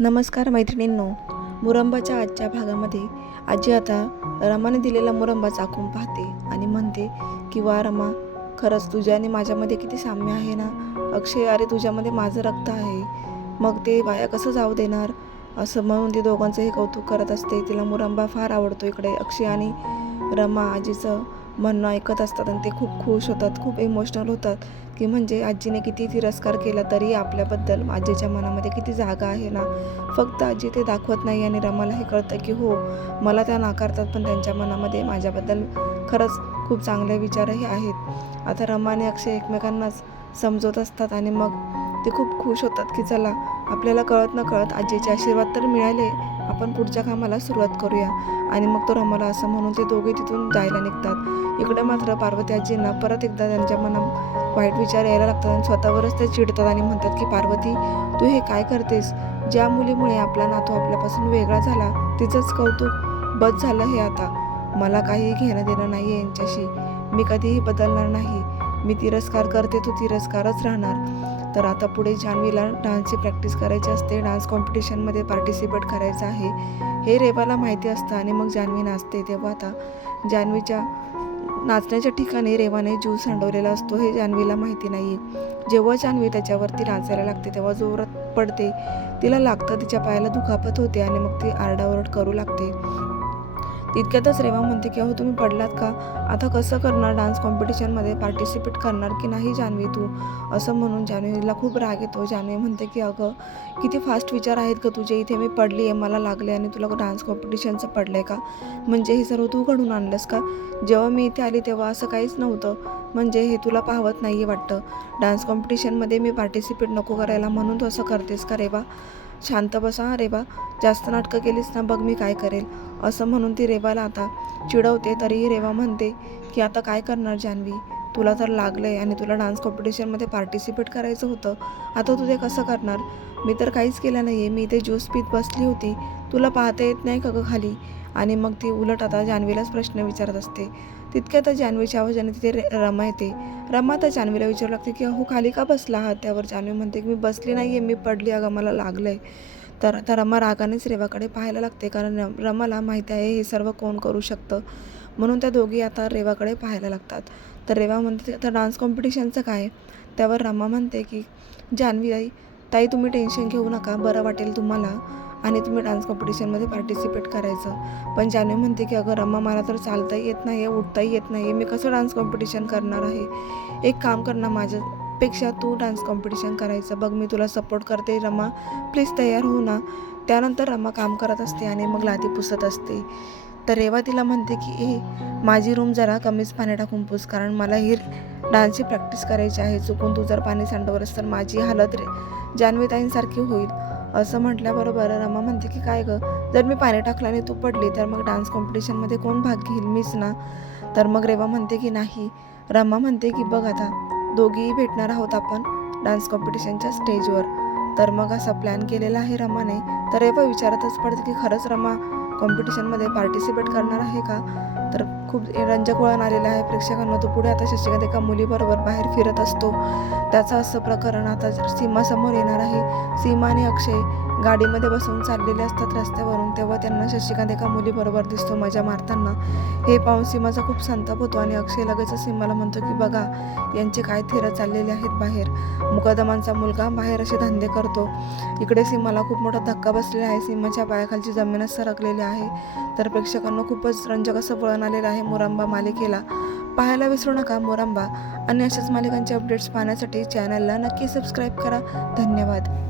नमस्कार मैत्रिणींनो मुरंबाच्या आजच्या भागामध्ये आजी आता रमाने दिलेला मुरंबा चाकून पाहते आणि म्हणते की वा रमा खरंच तुझ्या आणि माझ्यामध्ये किती साम्य आहे ना? अक्षय अरे तुझ्यामध्ये माझं रक्त आहे. मग ते वाया कसं जाऊ देणार? असं म्हणून ते दोघांचंही कौतुक करत असते. तिला मुरंबा फार आवडतो इकडे. अक्षय आणि रमा आजीचं म्हणणं ऐकत असतात आणि ते खूप खुश होतात खूप इमोशनल होतात की म्हणजे आजीने किती तिरस्कार केला तरी आपल्याबद्दल आजीच्या मनामध्ये किती जागा आहे ना. फक्त आजी ते दाखवत नाही आणि रमाला हे कळतं की हो मला त्या नाकारतात पण त्यांच्या मनामध्ये माझ्याबद्दल खरंच खूप चांगले विचारही आहेत. आता रमा आणि अक्षय एकमेकांनाच समजवत असतात आणि मग ते खूप खुश होतात की चला आपल्याला कळत न कळत आजीचे आशीर्वाद तर मिळाले. आपण पुढच्या कामाला सुरुवात करूया. आणि मग तो रमाला असं म्हणून ते दोघे तिथून जायला निघतात. इकडे मात्र पार्वती आजींना परत एकदा त्यांच्या मनात वाईट विचार यायला लागतात आणि स्वतःवरच ते चिडतात आणि म्हणतात की पार्वती तू हे काय करतेस? ज्या मुलीमुळे आपला नातू आपल्यापासून वेगळा झाला तिचंच कौतुक बस झालं हे आता. मला काही घेणं देणं नाही आहे यांच्याशी. मी कधीही बदलणार नाही. मी तिरस्कार करते तो तिरस्कारच राहणार. तर आता पुढे जान्हवीला डान्सची प्रॅक्टिस करायची असते. डान्स कॉम्पिटिशनमध्ये पार्टिसिपेट करायचं आहे. हे रेवाला माहिती असतं आणि मग जान्हवी नाचते. तेव्हा आता जान्हवीच्या नाचण्याच्या ठिकाणी रेवाने जीव सांडवलेला असतो. हे जान्हवीला माहिती नाही जेव्हा जान्हवी त्याच्यावरती नाचायला लागते तेव्हा जोरात पडते. तिला लागतं तिच्या पायाला दुखापत होते आणि मग ती आरडाओरड करू लागते. तितक्यातच रेवा म्हणते की अहो तुम्ही पडलात का? आता कसं करणार डान्स कॉम्पिटिशनमध्ये पार्टिसिपेट करणार की नाही जान्हवी तू? असं म्हणून जान्हवीला खूप राग येतो. जान्हवी म्हणते की अगं किती फास्ट विचार आहेत का तुझे. इथे मी पडली आहे मला लागले आणि तुला डान्स कॉम्पिटिशनचं पडलं आहे का? म्हणजे हे सर्व तू घडून आणलंस का? जेव्हा मी इथे आली तेव्हा असं काहीच नव्हतं. म्हणजे हे तुला पाहवत नाही आहे वाटतं डान्स कॉम्पिटिशनमध्ये मी पार्टिसिपेट नको करायला म्हणून तू असं करतेस का रेवा? शांत बसा रेबा. जास्त नाटकं केलीस ना बघ मी काय करेल. असं म्हणून ती रेवाला आता चिडवते तरीही रेवा म्हणते की आता काय करणार जान्हवी? तुला तर लागलं आहे आणि तुला डान्स कॉम्पिटिशनमध्ये पार्टिसिपेट करायचं होतं. आता तू ते कसं करणार? मी तर काहीच केलं नाही आहे मी इथे ज्यूस पीत बसली होती. तुला पाहता येत नाही का गं खाली? आणि मग ती उलट आता जान्हवीलाच प्रश्न विचारत असते. तितक्यात जान्हवीच्या आवाजाने तिथे रे- रमा येते. रमा तर जान्हवीला विचारू लागते की अहो खाली का बसला आहात? त्यावर जान्हवी म्हणते की मी बसली नाही आहे मी पडली अगं मला लागलं आहे तर आता रमा रागानेच रेवाकडे पाहायला लागते कारण रमाला माहिती आहे हे सर्व कोण करू शकतं? म्हणून त्या दोघी आता रेवाकडे पाहायला लागतात. तर रेवा म्हणते आता डान्स कॉम्पिटिशनचं काय? त्यावर रमा म्हणते की जान्हवी आई ताई तुम्ही टेन्शन घेऊ नका बरं वाटेल तुम्हाला. आणि तुम्ही डान्स कॉम्पिटिशनमध्ये पार्टिसिपेट करायचं. पण जान्हवी म्हणते की अगं रम्मा मला तर चालताही येत नाही आहे उठताही येत नाही आहे मी कसं डान्स कॉम्पिटिशन करणार आहे? एक काम कर ना माझ्यापेक्षा तू डान्स कॉम्पिटिशन करायचं. बघ मी तुला सपोर्ट करते रमा प्लीज तयार हो ना. त्यानंतर रमा काम करत असते आणि मग लादी पुसत असते. तर रेवा तिला म्हणते की ए माझी रूम जरा कमीच पाणी टाकून पुस कारण मला ही डान्सची प्रॅक्टिस करायची आहे. चुकून तू जर पाणी सांडवलंस तर माझी हालत रे. जान्हवीताईंसारखी होईल. असं म्हटल्याबरोबर रमा म्हणते की काय गं? जर मी पाणी टाकलं आणि तू पडली तर मग डान्स कॉम्पिटिशनमध्ये कोण भाग घेईल? मीच ना. तर मग रेवा म्हणते की नाही. रमा म्हणते की बघ आता दोघीही भेटणार आहोत आपण डान्स कॉम्पिटिशनच्या स्टेजवर तर मग असा प्लॅन केलेला आहे रमाने. तर रेवा विचारतच पडते की खरंच रमा कॉम्पिटिशनमध्ये पार्टिसिपेट करणार आहे का? तर खूप रंजक वळण आलेलं आहे. प्रेक्षकांना तो पुढे आता शशिकांत एका मुलीबरोबर बाहेर फिरत असतो. त्याचं असं प्रकरण आता सीमासमोर येणार आहे. सीमा आणि अक्षय गाडीमध्ये बसून चाललेले असतात रस्त्यावरून. तेव्हा त्यांना शशिकांत एका मुलीबरोबर दिसतो मजा मारताना. हे पाहून सीमाचा खूप संताप होतो आणि अक्षय लगेच सीमाला म्हणतो की बघा यांचे काय थिर चाललेले आहेत बाहेर. मुकदमांचा मुलगा बाहेर असे धंदे करतो. इकडे सीमाला खूप मोठा धक्का बसलेला आहे. सीमाच्या पायाखालची जमीनच सरकलेली आहे. तर प्रेक्षकांना खूपच रंजक असं वळण आलेलं आहे. आहे मोरांबा मालिकेला. पाहायला विसरू नका मोरांबा. आणि अशाच मालिकांचे अपडेट्स पाहण्यासाठी चॅनलला नक्की सबस्क्राईब करा. धन्यवाद.